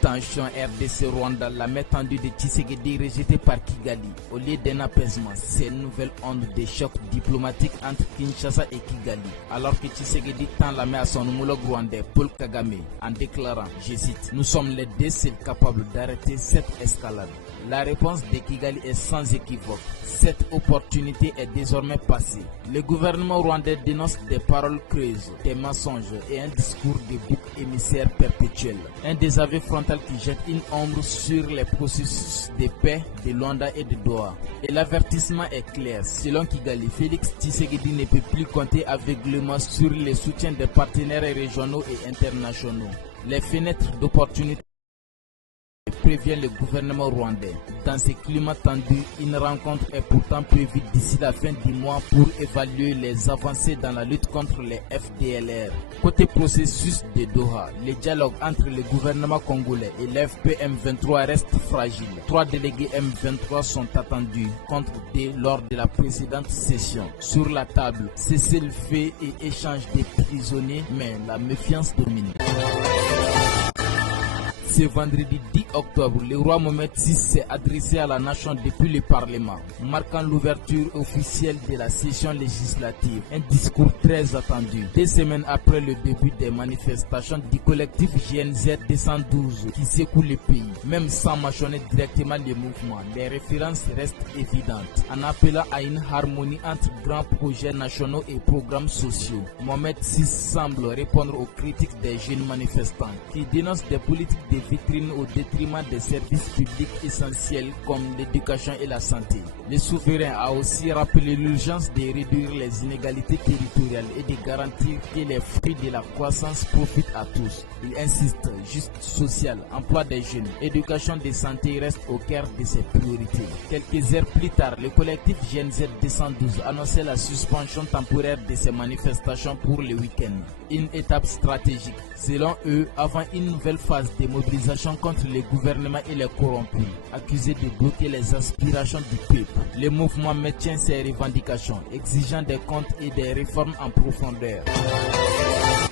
Tension RDC-Rwanda, la main tendue de Tshisekedi rejetée par Kigali. Au lieu d'un apaisement, c'est une nouvelle onde de choc diplomatique entre Kinshasa et Kigali. Alors que Tshisekedi tend la main à son homologue rwandais Paul Kagame en déclarant, je cite, « Nous sommes les deux seuls capables d'arrêter cette escalade ». La réponse de Kigali est sans équivoque. Cette opportunité est désormais passée. Le gouvernement rwandais dénonce des paroles creuses, des mensonges et un discours de bouc émissaire perpétuel. Un désaveu frontal qui jette une ombre sur les processus de paix de Luanda et de Doha. Et l'avertissement est clair. Selon Kigali, Félix Tshisekedi ne peut plus compter aveuglément sur le soutien des partenaires régionaux et internationaux. Les fenêtres d'opportunité prévient le gouvernement rwandais. Dans ce climat tendu, une rencontre est pourtant prévue d'ici la fin du mois pour évaluer les avancées dans la lutte contre les FDLR. Côté processus de Doha, le dialogue entre le gouvernement congolais et l'FP M23 reste fragile. 3 délégués M23 sont attendus contre 2 lors de la précédente session. Sur la table, cessez-le-feu et échange des prisonniers, mais la méfiance domine. Ce vendredi 10 octobre, le roi Mohamed VI s'est adressé à la nation depuis le Parlement, marquant l'ouverture officielle de la session législative. Un discours très attendu. 2 semaines après le début des manifestations du collectif GNZ 212 qui secoue le pays, même sans mentionner directement les mouvements, les références restent évidentes. En appelant à une harmonie entre grands projets nationaux et programmes sociaux, Mohamed VI semble répondre aux critiques des jeunes manifestants qui dénoncent des politiques de vitrine au détriment des services publics essentiels comme l'éducation et la santé. Le souverain a aussi rappelé l'urgence de réduire les inégalités territoriales et de garantir que les fruits de la croissance profitent à tous. Il insiste, justice sociale, emploi des jeunes, éducation de santé restent au cœur de ses priorités. Quelques heures plus tard, le collectif GNZ 212 annonçait la suspension temporaire de ces manifestations pour le week-end. Une étape stratégique, selon eux, avant une nouvelle phase de mobilisation contre le gouvernement et les corrompus, accusés de bloquer les aspirations du peuple. Le mouvement maintient ses revendications, exigeant des comptes et des réformes en profondeur.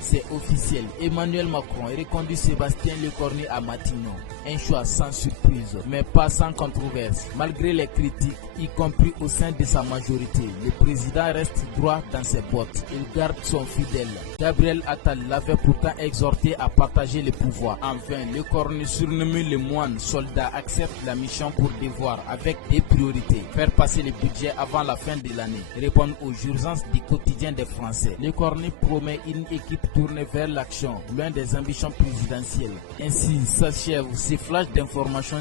C'est officiel, Emmanuel Macron reconduit Sébastien Lecornu à Matignon. Un choix sans surprise, mais pas sans controverse. Malgré les critiques, y compris au sein de sa majorité, le président reste droit dans ses bottes. Il garde son fidèle. Gabriel Attal l'avait pourtant exhorté à partager le pouvoir. Enfin, Lecornu, surnommé le moine soldat, accepte la mission pour devoir, avec des priorités, faire passer le budget avant la fin de l'année, répondre aux urgences du quotidien des Français. Lecornu promet une équipe tournée vers l'action, loin des ambitions présidentielles. Ainsi s'achève ces flashs d'informations